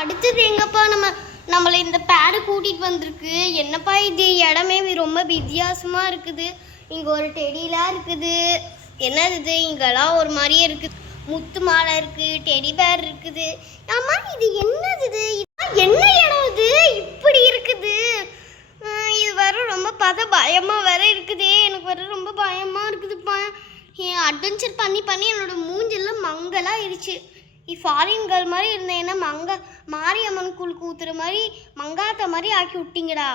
அடுத்தது எங்கப்பா நம்மளை இந்த பேடு கூட்டிகிட்டு வந்திருக்கு. என்னப்பா இது, இடமே ரொம்ப வித்தியாசமாக இருக்குது. இங்கே ஒரு டெடிலாம் இருக்குது. என்னது இது, இங்கெல்லாம் ஒரு மாதிரியே இருக்குது. முத்து மாலை இருக்குது, டெடி பேர் இருக்குது. ஆமா, இது என்னது, இது என்ன இடம் இது, இப்படி இருக்குது. இது வர ரொம்ப பயமாக வேற இருக்குது. எனக்கு வர ரொம்ப பயமாக இருக்குதுப்பா. அட்வென்ச்சர் பண்ணி பண்ணி என்னோட மூஞ்செல்லாம் மங்கலாக ஆயிடுச்சு. ஃபாரின் கேர்ள் மாதிரி இருந்தேன்னா மாரியம்மன் கூழ் ஊத்துற மாதிரி மங்காத்த மாதிரி ஆக்கி விட்டீங்கடா.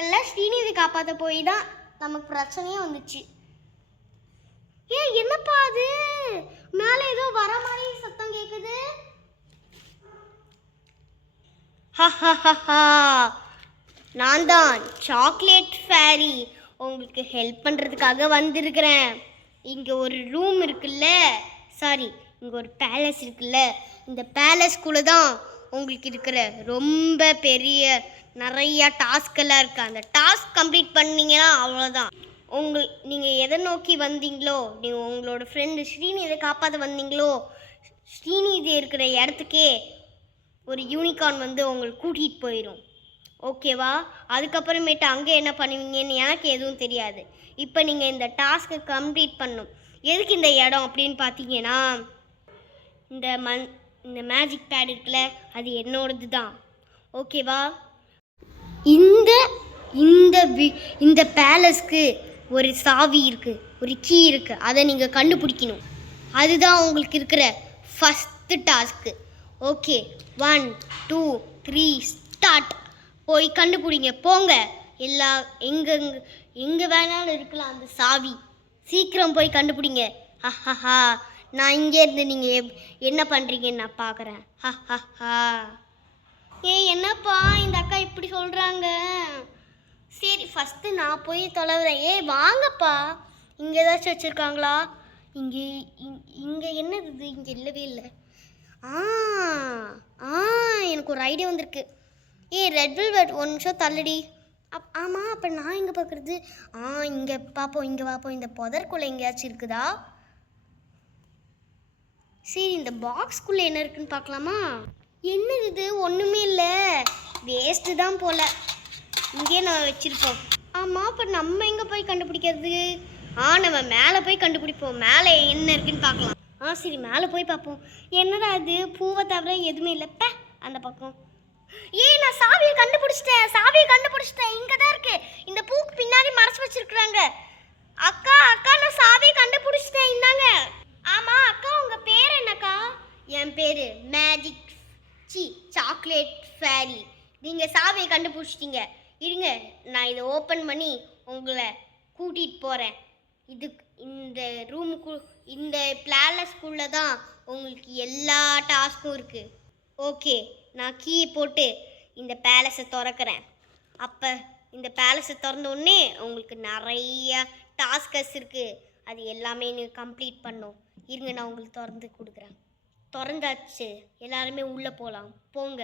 எல்லாம் ஸ்ரீநிதி காப்பாற்ற போய் தான் நமக்கு பிரச்சனையே வந்துச்சு. என்னப்பா அது, மேலே ஏதோ வர மாதிரி சத்தம் கேட்குது. நான் தான் சாக்லேட் ஃபேரி, உங்களுக்கு ஹெல்ப் பண்ணுறதுக்காக வந்திருக்கிறேன். இங்கே ஒரு ரூம் இருக்குல்ல, சாரி, இங்கே ஒரு பேலஸ் இருக்குல்ல, இந்த பேலஸ்குள்ளே தான் உங்களுக்கு இருக்கிற ரொம்ப பெரிய நிறையா டாஸ்கெல்லாம் இருக்குது. அந்த டாஸ்க் கம்ப்ளீட் பண்ணிங்கன்னா அவ்வளோதான். நீங்கள் எதை நோக்கி வந்தீங்களோ, நீங்கள் உங்களோட ஃப்ரெண்டு ஸ்ரீநிதியை காப்பாற்ற வந்தீங்களோ, ஸ்ரீநிதி இருக்கிற இடத்துக்கே ஒரு யூனிகார்ன் வந்து உங்களுக்கு கூட்டிகிட்டு போயிடும். ஓகேவா? அதுக்கப்புறமேட்டு அங்கே என்ன பண்ணுவீங்கன்னு எனக்கு எதுவும் தெரியாது. இப்போ நீங்கள் இந்த டாஸ்க்கை கம்ப்ளீட் பண்ணணும். எதுக்கு இந்த இடம் அப்படின்னு பார்த்தீங்கன்னா, இந்த மேஜிக் பேட் இருக்குல்ல, அது என்னோடது தான். ஓகேவா? இந்த பேலஸ்க்கு ஒரு சாவி இருக்குது, ஒரு கீ இருக்குது. அதை நீங்கள் கண்டுபிடிக்கணும். அதுதான் உங்களுக்கு இருக்கிற ஃபஸ்ட்டு டாஸ்க்கு. Okay, 1 2 3 start. போய் கண்டுபிடிங்க, போங்க. எங்கே வேணாலும் இருக்கலாம் அந்த சாவி. சீக்கிரம் போய் கண்டுபிடிங்க. நான் இங்கே இருந்து நீங்கள் என்ன பண்ணுறீங்கன்னு நான் பார்க்குறேன். என்னப்பா இந்த அக்கா இப்படி சொல்கிறாங்க? சரி, ஃபஸ்ட்டு நான் போய் தொலைவுறேன். வாங்கப்பா. இங்கே ஏதாச்சும் வச்சுருக்காங்களா? இங்கே என்னது இது, இங்கே இல்லவே இல்லை. எனக்கு ஒரு ஐடியா வந்திருக்கு. ரெட் வெல்வெட், ஒரு நிமிஷம் தள்ளுடி. ஆமாம், அப்போ நான் எங்கே பார்க்குறது? இங்கே பார்ப்போம், இங்கே பார்ப்போம். இந்த புதற்குள்ளே எங்கேயாச்சும் இருக்குதா? சரி, இந்த பாக்ஸ்குள்ளே என்ன இருக்குன்னு பார்க்கலாமா? என்னது இது, ஒன்றுமே இல்லை, வேஸ்ட்டு தான் போல். இங்கே நான் வச்சுருப்போம். ஆமாம், அப்போ நம்ம எங்கே போய் கண்டுபிடிக்கிறது? நம்ம மேலே போய் கண்டுபிடிப்போம். மேலே என்ன இருக்குன்னு பார்க்கலாம். சரி, மேலே போய் பார்ப்போம். என்னடா அது, பூவை தவிர எதுவுமே இல்லைப்ப அந்த பக்கம். நான் சாவியை கண்டுபிடிச்சிட்டேன். இங்கே தான் இருக்கு. இந்த பூக்கு பின்னாடி மறைச்சு வச்சிருக்கிறாங்க. அக்கா, நான் சாவியை கண்டுபிடிச்சிட்டேன், இந்தாங்க. ஆமாம் அக்கா, உங்கள் பேர் என்னக்கா? என் பேர் மேஜிக் சாக்லேட் ஃபேரி. நீங்கள் சாவியை கண்டுபிடிச்சிட்டீங்க. இருங்க, நான் இதை ஓப்பன் பண்ணி உங்களை கூட்டிகிட்டு போகிறேன். இந்த ரூமுக்கு, இந்த பேலஸ்குள்ளே தான் உங்களுக்கு எல்லா டாஸ்க்கும் இருக்குது. ஓகே, நான் கீ போட்டு இந்த பேலஸை திறக்கிறேன். அப்போ இந்த பேலஸை திறந்தோடனே உங்களுக்கு நிறைய டாஸ்கஸ் இருக்குது. அது எல்லாமே நீங்கள் கம்ப்ளீட் பண்ணும். இருங்க, நான் உங்களுக்கு திறந்து கொடுக்குறேன். திறந்தாச்சு, எல்லாருமே உள்ளே போகலாம், போங்க.